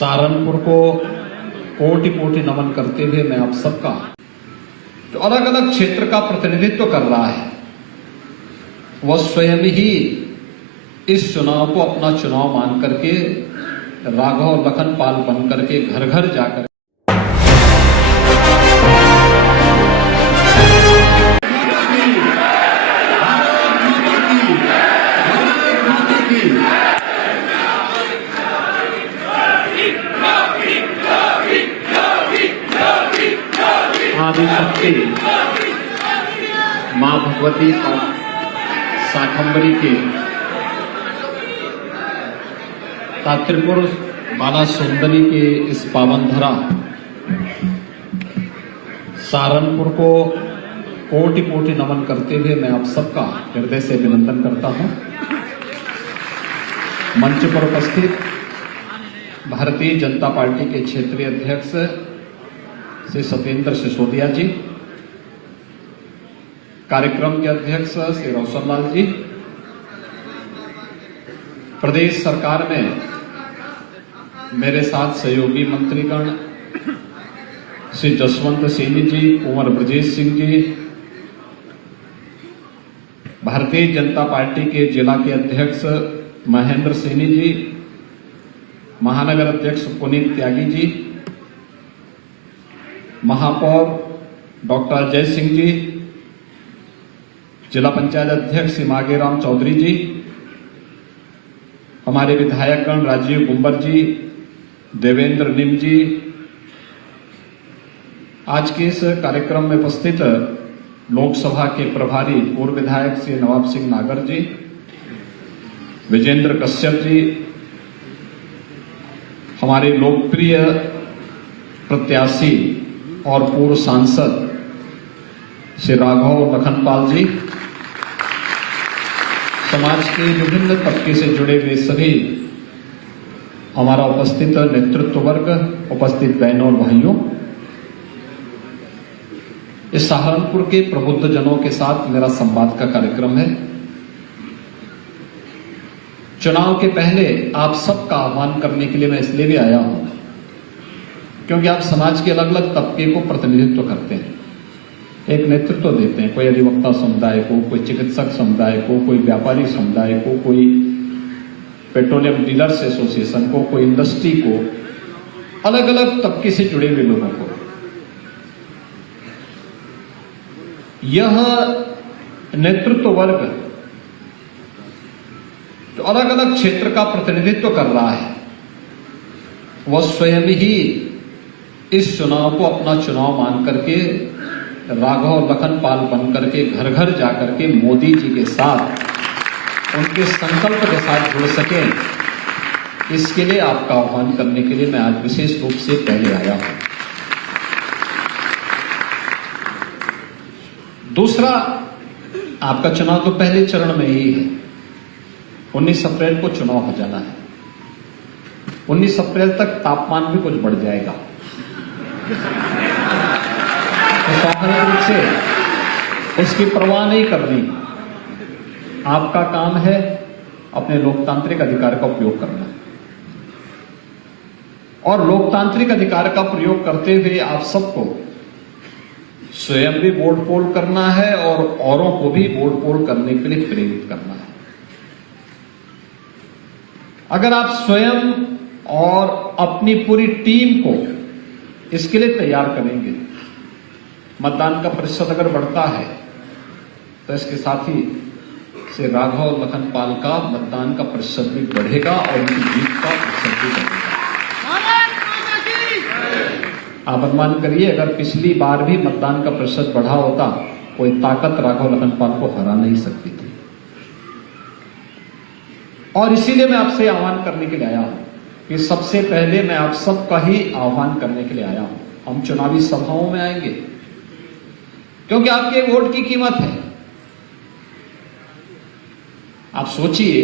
सहारनपुर को कोटि कोटि नमन करते हुए मैं आप सबका जो अलग अलग क्षेत्र का प्रतिनिधित्व कर रहा है वह स्वयं ही इस चुनाव को अपना चुनाव मान करके राघव लखन पाल बन करके घर घर जाकर आदिशक्ति मां भगवती शाकंभरी के त्रिपुर बाला सुंदरी के इस पावन धरा सहारनपुर को कोटि कोटि नमन करते हुए मैं आप सबका हृदय से अभिनंदन करता हूं। मंच पर उपस्थित भारतीय जनता पार्टी के क्षेत्रीय अध्यक्ष श्री सत्येंद्र सिसोदिया जी, कार्यक्रम के अध्यक्ष श्री रोशनलाल जी, प्रदेश सरकार में मेरे साथ सहयोगी मंत्रीगण श्री जसवंत सिंह जी, कुंवर ब्रजेश सिंह जी, भारतीय जनता पार्टी के जिला के अध्यक्ष महेंद्र सिंह जी, महानगर अध्यक्ष पुनीत त्यागी जी, महापौर डॉक्टर अजय सिंह जी, जिला पंचायत अध्यक्ष श्री मागेराम चौधरी जी, हमारे विधायकगण राजीव गुंबर जी, देवेंद्र निम जी, आज के इस कार्यक्रम में उपस्थित लोकसभा के प्रभारी पूर्व विधायक श्री नवाब सिंह नागर जी, विजेंद्र कश्यप जी, हमारे लोकप्रिय प्रत्याशी और पूर्व सांसद श्री राघव लखन पाल जी, समाज के विभिन्न तबके से जुड़े हुए सभी हमारा उपस्थित नेतृत्व वर्ग, उपस्थित बहनों और भाइयों, इस सहारनपुर के प्रबुद्ध जनों के साथ मेरा संवाद का कार्यक्रम है। चुनाव के पहले आप सबका आह्वान करने के लिए मैं इसलिए भी आया हूं क्योंकि आप समाज के अलग अलग तबके को प्रतिनिधित्व करते हैं, एक नेतृत्व देते हैं। कोई अधिवक्ता समुदाय को, कोई चिकित्सक समुदाय को, कोई व्यापारी समुदाय को, कोई पेट्रोलियम डीलर्स एसोसिएशन को, कोई इंडस्ट्री को, अलग अलग तबके से जुड़े हुए लोगों को। यह नेतृत्व वर्ग जो अलग अलग क्षेत्र का प्रतिनिधित्व कर रहा है वह स्वयं ही इस चुनाव को अपना चुनाव मान करके राघव लखन पाल बन करके घर घर जाकर के मोदी जी के साथ उनके संकल्प के साथ जुड़ सके, इसके लिए आपका आह्वान करने के लिए मैं आज विशेष रूप से पहले आया हूं। दूसरा, आपका चुनाव तो पहले चरण में ही है। 19 अप्रैल को चुनाव हो जाना है। 19 अप्रैल तक तापमान भी कुछ बढ़ जाएगा, तो स्वाभाविक रूप से उसकी परवाह नहीं करनी। आपका काम है अपने लोकतांत्रिक अधिकार का उपयोग करना, और लोकतांत्रिक अधिकार का प्रयोग करते हुए आप सबको स्वयं भी वोट पोल करना है और औरों को भी वोट पोल करने के लिए प्रेरित करना है। अगर आप स्वयं और अपनी पूरी टीम को इसके लिए तैयार करेंगे, मतदान का प्रतिशत अगर बढ़ता है तो इसके साथ ही श्री राघव लखन पाल का मतदान का प्रतिशत भी बढ़ेगा और उनकी जीत का प्रतिशत भी बढ़ेगा। आप अनुमान करिए, अगर पिछली बार भी मतदान का प्रतिशत बढ़ा होता, कोई ताकत राघव लखन पाल को हरा नहीं सकती थी। और इसीलिए मैं आपसे आह्वान करने के लिए आया हूं कि सबसे पहले मैं आप सबका ही आह्वान करने के लिए आया हूं। हम चुनावी सभाओं में आएंगे क्योंकि आपके वोट की कीमत है। आप सोचिए,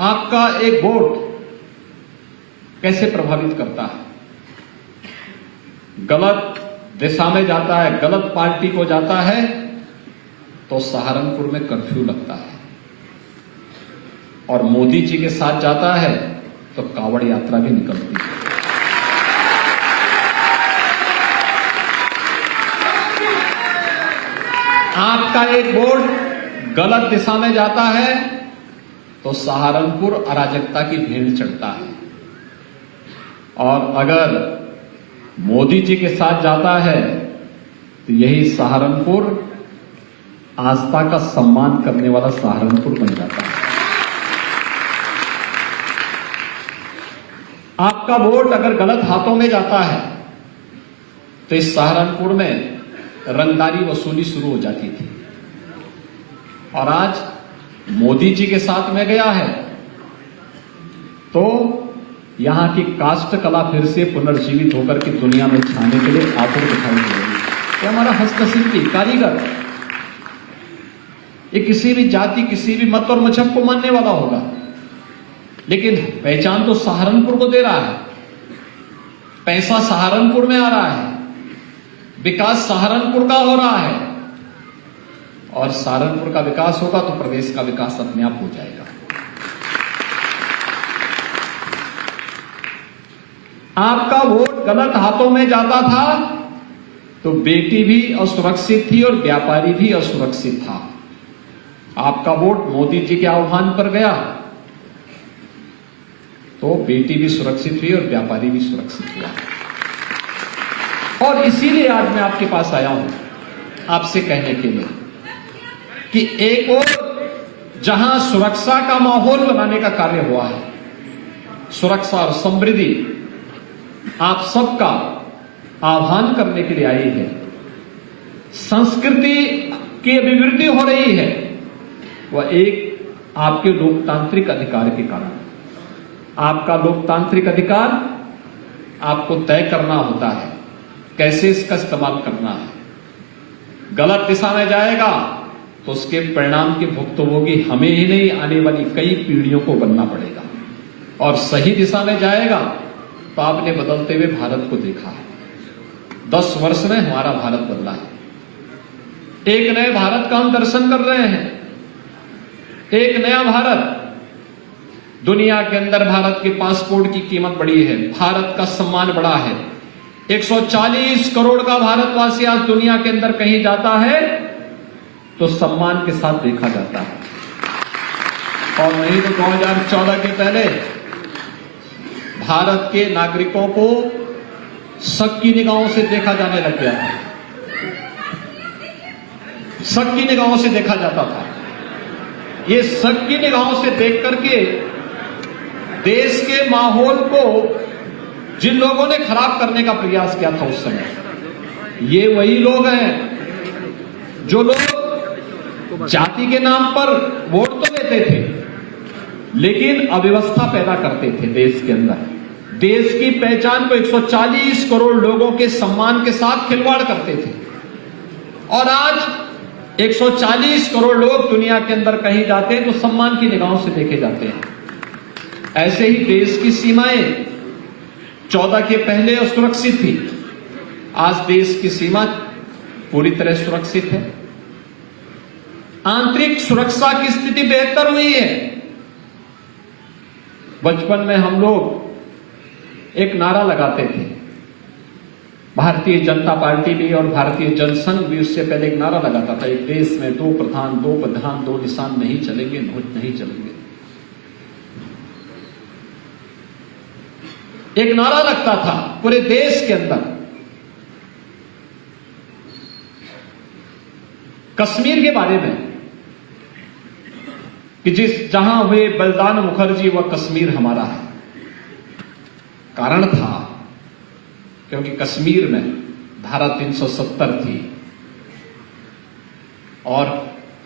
आपका एक वोट कैसे प्रभावित करता है। गलत दिशा में जाता है, गलत पार्टी को जाता है तो सहारनपुर में कर्फ्यू लगता है, और मोदी जी के साथ जाता है तो कावड़ यात्रा भी निकलती है। आपका एक वोट गलत दिशा में जाता है तो सहारनपुर अराजकता की भेंट चढ़ता है, और अगर मोदी जी के साथ जाता है तो यही सहारनपुर आस्था का सम्मान करने वाला सहारनपुर बन जाता है। आपका वोट अगर गलत हाथों में जाता है तो इस सहारनपुर में रंगदारी वसूली शुरू हो जाती थी, और आज मोदी जी के साथ में गया है तो यहां की काष्ठ कला फिर से पुनर्जीवित होकर के दुनिया में छाने के लिए आतुर दिखाई दे रही है। ये हमारा हस्तशिल्पी कारीगर, ये किसी भी जाति, किसी भी मत और मजहब को मानने वाला होगा, लेकिन पहचान तो सहारनपुर को दे रहा है, पैसा सहारनपुर में आ रहा है, विकास सहारनपुर का हो रहा है, और सहारनपुर का विकास होगा तो प्रदेश का विकास अपने आप हो जाएगा। आपका वोट गलत हाथों में जाता था तो बेटी भी असुरक्षित थी और व्यापारी भी असुरक्षित था। आपका वोट मोदी जी के आह्वान पर गया तो बेटी भी सुरक्षित हुई और व्यापारी भी सुरक्षित हुआ। और इसीलिए आज मैं आपके पास आया हूं आपसे कहने के लिए कि एक और जहां सुरक्षा का माहौल बनाने का कार्य हुआ है, सुरक्षा और समृद्धि आप सबका आह्वान करने के लिए आई है, संस्कृति की अभिवृद्धि हो रही है, वह एक आपके लोकतांत्रिक अधिकार के कारण। आपका लोकतांत्रिक अधिकार आपको तय करना होता है कैसे इसका इस्तेमाल करना है। गलत दिशा में जाएगा तो उसके परिणाम की भुगतभोगी हमें ही नहीं, आने वाली कई पीढ़ियों को बनना पड़ेगा। और सही दिशा में जाएगा तो आपने बदलते हुए भारत को देखा है। 10 वर्ष में हमारा भारत बदला है। एक नए भारत का हम दर्शन कर रहे हैं। एक नया भारत, दुनिया के अंदर भारत के पासपोर्ट की कीमत बढ़ी है, भारत का सम्मान बढ़ा है। 140 करोड़ का भारतवासी आज दुनिया के अंदर कहीं जाता है तो सम्मान के साथ देखा जाता है, और नहीं तो 2014 के पहले भारत के नागरिकों को शक की निगाहों से देखा जाने लग गया था। शक की निगाहों से देखा जाता था। ये शक की निगाहों से देख करके देश के माहौल को जिन लोगों ने खराब करने का प्रयास किया था उस समय, ये वही लोग हैं जो लोग जाति के नाम पर वोट तो लेते थे लेकिन अव्यवस्था पैदा करते थे देश के अंदर। देश की पहचान को 140 करोड़ लोगों के सम्मान के साथ खिलवाड़ करते थे, और आज 140 करोड़ लोग दुनिया के अंदर कहीं जाते हैं तो सम्मान की निगाहों से देखे जाते हैं। ऐसे ही देश की सीमाएं 14 के पहले असुरक्षित थी, आज देश की सीमा पूरी तरह सुरक्षित है। आंतरिक सुरक्षा की स्थिति बेहतर हुई है। बचपन में हम लोग एक नारा लगाते थे, भारतीय जनता पार्टी भी और भारतीय जनसंघ भी उससे पहले एक नारा लगाता था, एक देश में 2 प्रधान 2 प्रधान 2 निशान नहीं चलेंगे, नहीं चलेंगे। एक नारा लगता था पूरे देश के अंदर। कश्मीर के बारे में कि जहां हुए बलिदान मुखर्जी वह कश्मीर हमारा है। कारण था क्योंकि कश्मीर में धारा 370 थी और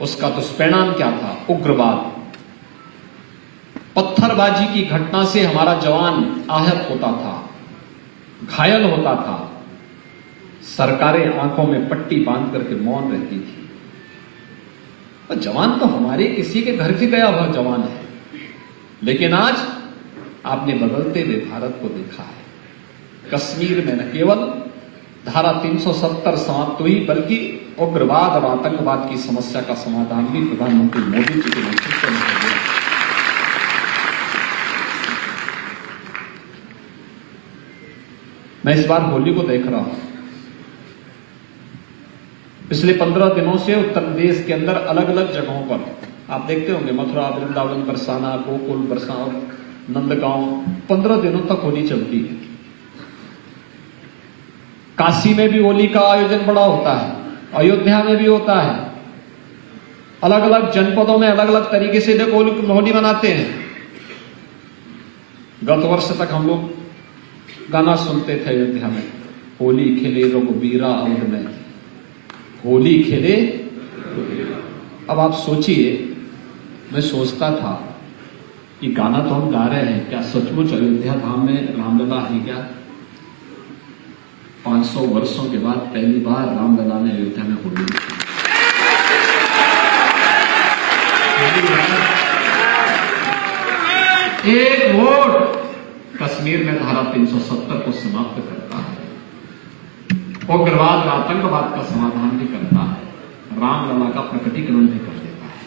उसका दुष्परिणाम क्या था? उग्रवाद। पत्थरबाजी की घटना से हमारा जवान आहत होता था, घायल होता था, सरकारें आंखों में पट्टी बांध करके मौन रहती थी। और जवान तो हमारे किसी के घर से गया हुआ जवान है, लेकिन आज आपने बदलते हुए भारत को देखा है। कश्मीर में न केवल धारा 370 समाप्त हुई, बल्कि उग्रवाद और आतंकवाद की समस्या का समाधान भी प्रधानमंत्री मोदी जी के नेतृत्व में हो गया। मैं इस बार होली को देख रहा हूं। पिछले 15 दिनों से उत्तर प्रदेश के अंदर अलग अलग जगहों पर आप देखते होंगे, मथुरा, वृंदावन, बरसाना, गोकुल, बरसाव, नंदगांव, 15 दिनों तक होली चलती है। काशी में भी होली का आयोजन बड़ा होता है, अयोध्या में भी होता है। अलग अलग जनपदों में अलग अलग तरीके से लोग होली मनाते हैं। गत वर्ष तक हम लोग गाना सुनते थे अयोध्या में, होली खेले रघुबीरा अवध में, होली खेले। अब आप सोचिए, मैं सोचता था कि गाना तो हम गा रहे हैं, क्या सचमुच अयोध्या धाम में रामलला है क्या? 500 वर्षों के बाद पहली बार रामलला ने अयोध्या में होली की। एक वोट कश्मीर में धारा 370 को समाप्त करता है, उग्रवाद, आतंकवाद का समाधान भी करता है, रामलला का प्रकटीकरण भी कर देता है।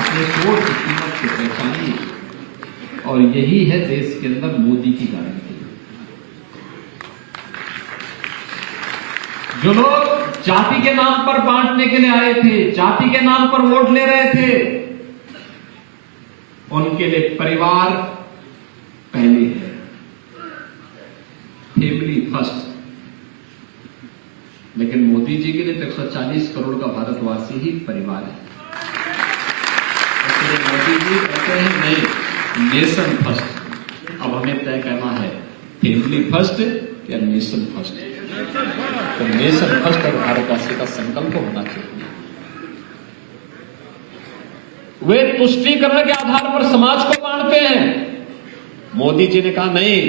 अपने वोट की कीमत को पहचानिए, और यही है देश के अंदर मोदी की गारंटी। जो लोग जाति के नाम पर बांटने के लिए आए थे, जाति के नाम पर वोट ले रहे थे, उनके लिए परिवार पहले है, फैमिली फर्स्ट। लेकिन मोदी जी के लिए तो 140 करोड़ का भारतवासी ही परिवार है। इसलिए मोदी जी कहते हैं नहीं, नेशन फर्स्ट। अब हमें तय करना है, फैमिली फर्स्ट या नेशन फर्स्ट। तो नेशन फर्स्ट और भारतवासी का संकल्प होना चाहिए। वे तुष्टीकरण के आधार पर समाज को बांटते हैं। मोदी जी ने कहा नहीं,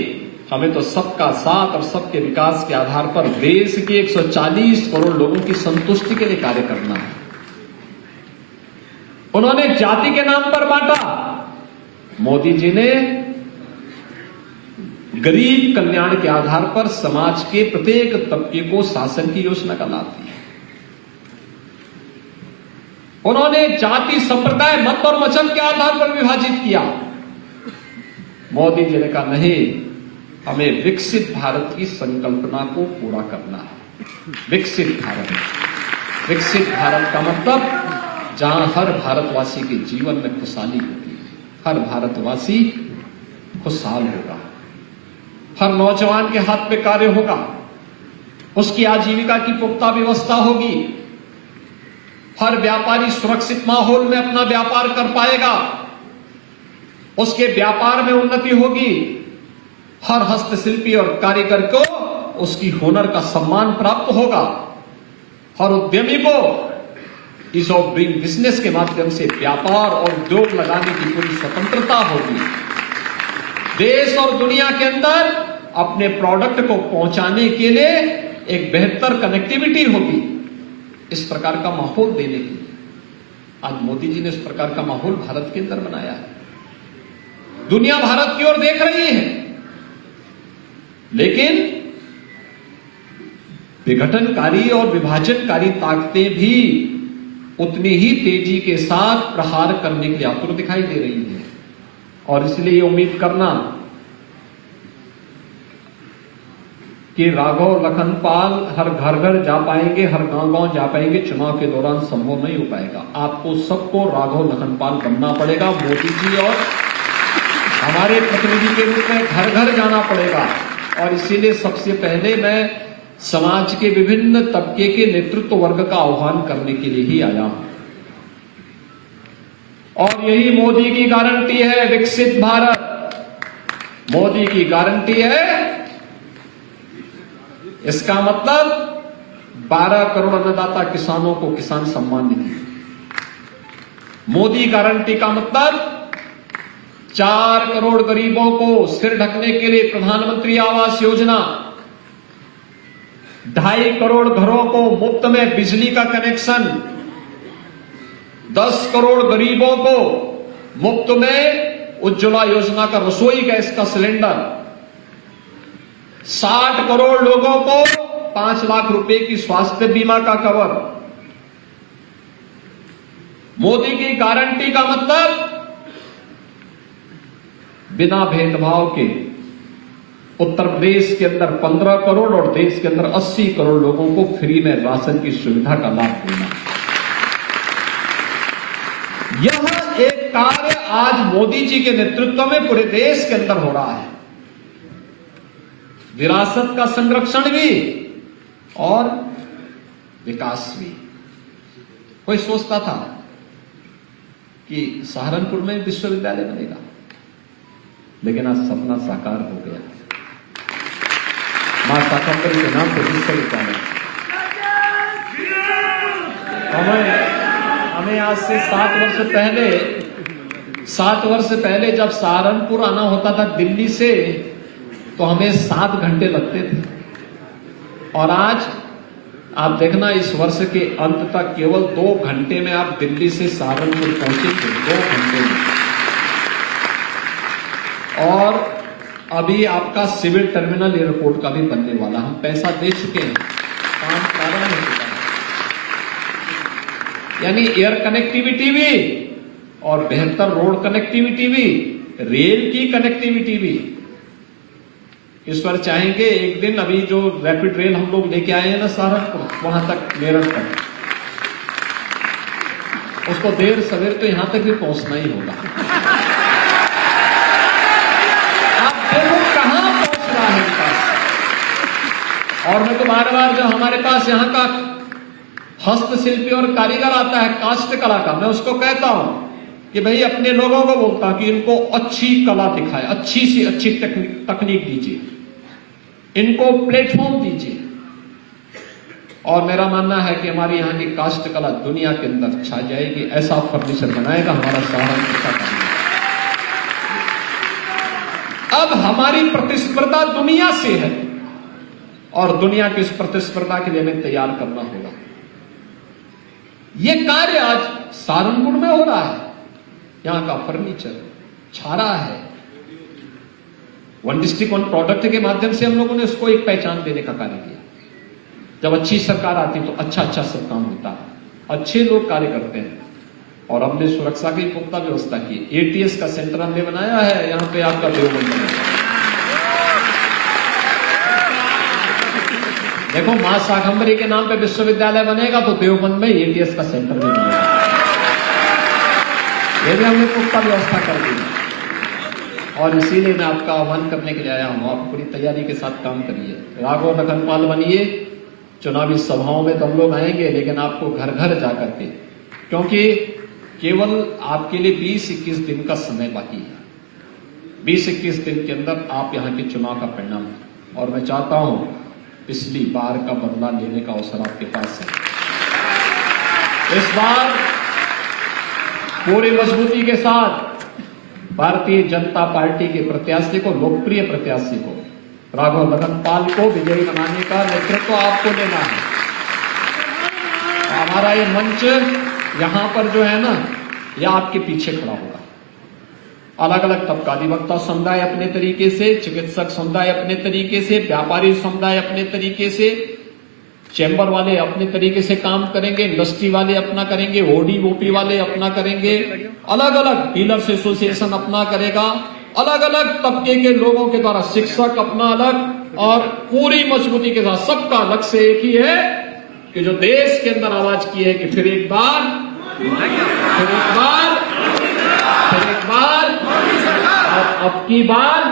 हमें तो सबका साथ और सबके विकास के आधार पर देश के 140 करोड़ लोगों की संतुष्टि के लिए कार्य करना है। उन्होंने जाति के नाम पर बांटा, मोदी जी ने गरीब कल्याण के आधार पर समाज के प्रत्येक तबके को शासन की योजना का लाभ दिया। उन्होंने जाति, संप्रदाय, मत और मजहब के आधार पर विभाजित किया। मोदी जी ने कहा नहीं, हमें विकसित भारत की संकल्पना को पूरा करना है। विकसित भारत, विकसित भारत का मतलब जहां हर भारतवासी के जीवन में खुशहाली होगी, हर भारतवासी खुशहाल होगा, हर नौजवान के हाथ में कार्य होगा, उसकी आजीविका की पुख्ता व्यवस्था होगी, हर व्यापारी सुरक्षित माहौल में अपना व्यापार कर पाएगा, उसके व्यापार में उन्नति होगी, हर हस्तशिल्पी और कारीगर को उसकी हुनर का सम्मान प्राप्त होगा, हर उद्यमी को ईज ऑफ डूइंग बिजनेस के माध्यम से व्यापार और उद्योग लगाने की पूरी स्वतंत्रता होगी। देश और दुनिया के अंदर अपने प्रोडक्ट को पहुंचाने के लिए एक बेहतर कनेक्टिविटी होगी। इस प्रकार का माहौल देने के लिए आज मोदी जी ने इस प्रकार का माहौल भारत के अंदर बनाया है। दुनिया भारत की ओर देख रही है, लेकिन विघटनकारी और विभाजनकारी ताकतें भी उतनी ही तेजी के साथ प्रहार करने के लिए आतुर दिखाई दे रही है। और इसलिए ये उम्मीद करना कि राघव लखनपाल हर घर घर जा पाएंगे, हर गांव गांव जा पाएंगे, चुनाव के दौरान संभव नहीं हो पाएगा। आपको सबको राघव लखनपाल बनना पड़ेगा। मोदी जी और हमारे प्रतिनिधि के रूप में घर घर जाना पड़ेगा। और इसीलिए सबसे पहले मैं समाज के विभिन्न तबके के नेतृत्व वर्ग का आह्वान करने के लिए ही आया हूं। और यही मोदी की गारंटी है, विकसित भारत। मोदी की गारंटी है, इसका मतलब 12 करोड़ अन्नदाता किसानों को किसान सम्मान निधि। मोदी गारंटी का मतलब 4 करोड़ गरीबों को सिर ढकने के लिए प्रधानमंत्री आवास योजना, 2.5 करोड़ घरों को मुफ्त में बिजली का कनेक्शन, 10 करोड़ गरीबों को मुफ्त में उज्ज्वला योजना का रसोई गैस का सिलेंडर, 60 करोड़ लोगों को 5 लाख रुपए की स्वास्थ्य बीमा का कवर। मोदी की गारंटी का मतलब बिना भेदभाव के उत्तर प्रदेश के अंदर 15 करोड़ और देश के अंदर 80 करोड़ लोगों को फ्री में राशन की सुविधा का लाभ देना। यह एक कार्य आज मोदी जी के नेतृत्व में पूरे देश के अंदर हो रहा है। विरासत का संरक्षण भी और विकास भी। कोई सोचता था कि सहारनपुर में विश्वविद्यालय बनेगा, लेकिन आज सपना साकार हो गया। मां शाकंभरी के नाम पर विश्वविद्यालय। हमें आज से 7 वर्ष पहले जब सहारनपुर आना होता था दिल्ली से, तो हमें 7 घंटे लगते थे। और आज आप देखना, इस वर्ष के अंत तक केवल 2 घंटे में आप दिल्ली से सहारनपुर पहुंचेंगे, 2 घंटे में। और अभी आपका सिविल टर्मिनल एयरपोर्ट का भी बनने वाला, हम पैसा दे चुके हैं, काम प्रारंभ हो चुका है। यानी एयर कनेक्टिविटी भी और बेहतर रोड कनेक्टिविटी भी, रेल की कनेक्टिविटी भी। ईश्वर चाहेंगे एक दिन अभी जो रैपिड रेल हम लोग लेके आए हैं ना सहारनपुर, वहां तक, मेरठ तक, उसको देर सवेर तो यहां तक भी पहुंचना ही होगा। आप देखो कहां पहुंच रहा है इनका। और मैं तो बार बार जो हमारे पास यहां का हस्तशिल्पी और कारीगर आता है काष्ठ कला का, मैं उसको कहता हूं कि भाई अपने लोगों को बोलता कि इनको अच्छी कला दिखाए, अच्छी सी अच्छी तकनीक दीजिए, इनको प्लेटफॉर्म दीजिए। और मेरा मानना है कि हमारी यहां की काष्ठ कला दुनिया के अंदर छा जाएगी। ऐसा फर्नीचर बनाएगा हमारा सहारनपुर का काम। अब हमारी प्रतिस्पर्धा दुनिया से है और दुनिया की इस प्रतिस्पर्धा के लिए हमें तैयार करना होगा। यह कार्य आज सहारनपुर में हो रहा है। यहां का फर्नीचर छा रहा है। वन डिस्ट्रिक्ट वन प्रोडक्ट के माध्यम से हम लोगों ने उसको एक पहचान देने का कार्य किया। जब अच्छी सरकार आती तो अच्छा सब काम होता है, अच्छे लोग कार्य करते हैं। और हमने सुरक्षा की पुख्ता व्यवस्था की। एटीएस का सेंटर हमने बनाया है यहां पे आपका देवबंद में। देखो, मां शाकंभरी के नाम पे विश्वविद्यालय बनेगा तो देवबंद में एटीएस का सेंटर भी बनेगा। ये भी हमने पुख्ता व्यवस्था कर दी। और इसीलिए मैं आपका आह्वान करने के लिए आया हूं, आप पूरी तैयारी के साथ काम करिए, राघव लखनपाल बनिए। चुनावी सभाओं में तो हम लोग आएंगे, लेकिन आपको घर घर जाकर के, क्योंकि केवल आपके लिए 20-21 दिन का समय बाकी है। 20-21 दिन के अंदर आप यहां के चुनाव का परिणाम, और मैं चाहता हूं पिछली बार का बदला लेने का अवसर आपके पास है। इस बार पूरी मजबूती के साथ भारतीय जनता पार्टी के प्रत्याशी को, लोकप्रिय प्रत्याशी को, राघव लखनपाल को विजयी बनाने का नेतृत्व आपको लेना है। हमारा ये मंच यहां पर जो है ना, यह आपके पीछे खड़ा होगा। अलग अलग तबकाधिवक्ता समुदाय अपने तरीके से, चिकित्सक समुदाय अपने तरीके से, व्यापारी समुदाय अपने तरीके से, चैम्बर वाले अपने तरीके से काम करेंगे, इंडस्ट्री वाले अपना करेंगे, ओडी-ओपी वाले अपना करेंगे, अलग अलग डीलर्स एसोसिएशन अपना करेगा, अलग अलग तबके के लोगों के द्वारा, शिक्षक अपना अलग, और पूरी मजबूती के साथ सबका लक्ष्य एक ही है कि जो देश के अंदर आवाज की है कि फिर एक बार और अब की बार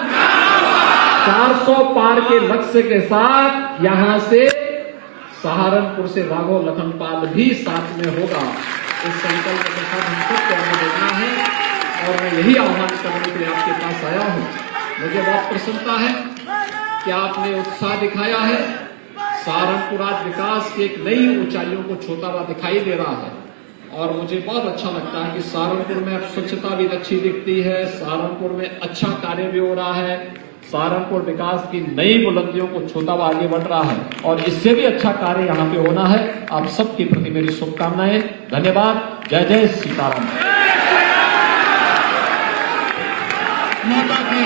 400 पार के लक्ष्य के साथ यहां से सहारनपुर से राघव लखनपाल भी साथ में होगा। इस संकल्प के साथ हम सबको आगे बढ़ना है। और मैं यही आह्वान करने के लिए आपके पास आया हूं। मुझे बहुत प्रसन्नता है कि आपने उत्साह दिखाया है। सहारनपुर आज विकास की एक नई ऊंचाइयों को छूता हुआ दिखाई दे रहा है। और मुझे बहुत अच्छा लगता है कि सहारनपुर में अब स्वच्छता भी अच्छी दिखती है, सहारनपुर में अच्छा कार्य भी हो रहा है, सहारनपुर विकास की नई बुलंदियों को छूता हुआ आगे बढ़ रहा है। और इससे भी अच्छा कार्य यहाँ पे होना है। आप सबके प्रति मेरी शुभकामनाएं। धन्यवाद। जय जय सीताराम। माता की